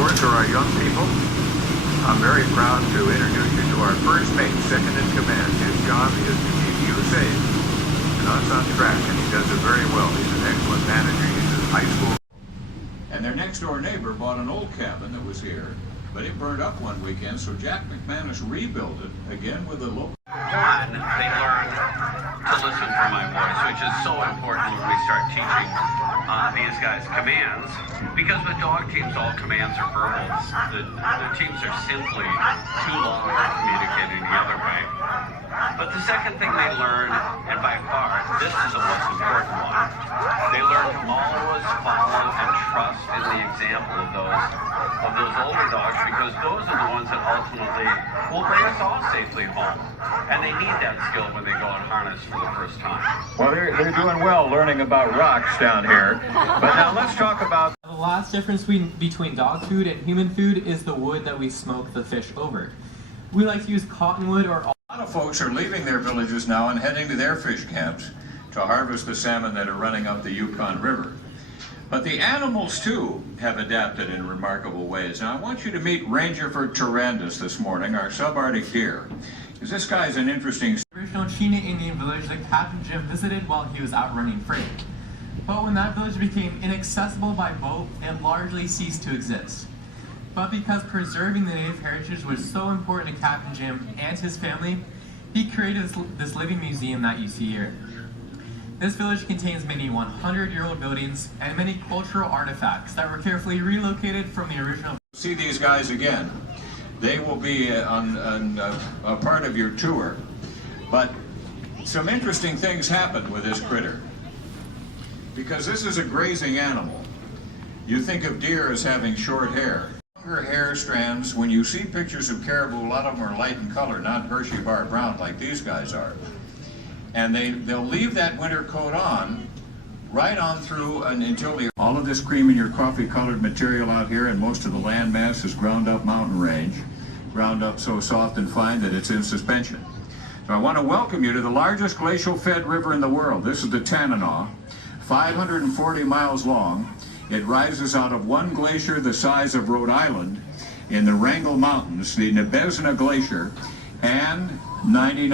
course, are our young people. I'm very proud to introduce you to our first mate, second in command. His job is to keep you safe and us on track, and he does it very well. He's an excellent manager. He's a high school. And their next-door neighbor bought an old cabin that was here, but it burned up one weekend, so Jack McManus rebuilt it again with a local. One, they learn to listen for my voice, which is so important when we start teaching these guys commands. Because with dog teams, all commands are verbal. The teams are simply too long to communicate any other way. But the second thing they learn, and by far, this is the most important one, they learn to always follow and trust in the example of those older dogs, because those are the ones that ultimately will bring us all safely home. And they need that skill when they go on harness for the first time. Well, they're doing well learning about rocks down here. But now let's talk about... The last difference between dog food and human food is the wood that we smoke the fish over. We like to use cottonwood or... A lot of folks are leaving their villages now and heading to their fish camps to harvest the salmon that are running up the Yukon River. But the animals, too, have adapted in remarkable ways. Now, I want you to meet Rangerford Tarandus this morning, our subarctic deer. Because this guy's an interesting... Original Chena Indian village that Captain Jim visited while he was out running freight. But when that village became inaccessible by boat, it largely ceased to exist. But because preserving the native heritage was so important to Captain Jim and his family, he created this living museum that you see here. This village contains many 100-year-old buildings and many cultural artifacts that were carefully relocated from the original. See these guys again. They will be on a part of your tour. But some interesting things happened with this critter. Because this is a grazing animal. You think of deer as having short hair. Longer hair strands, when you see pictures of caribou, a lot of them are light in color, not Hershey bar brown like these guys are. And they'll leave that winter coat on right on through until all of this cream in your coffee colored material out here, and most of the land mass is ground up mountain range, ground up so soft and fine that it's in suspension. So I want to welcome you to the largest glacial fed river in the world. This is the Tanana, 540 miles long. It rises out of one glacier the size of Rhode Island in the Wrangell Mountains, the Nebezna Glacier, and 99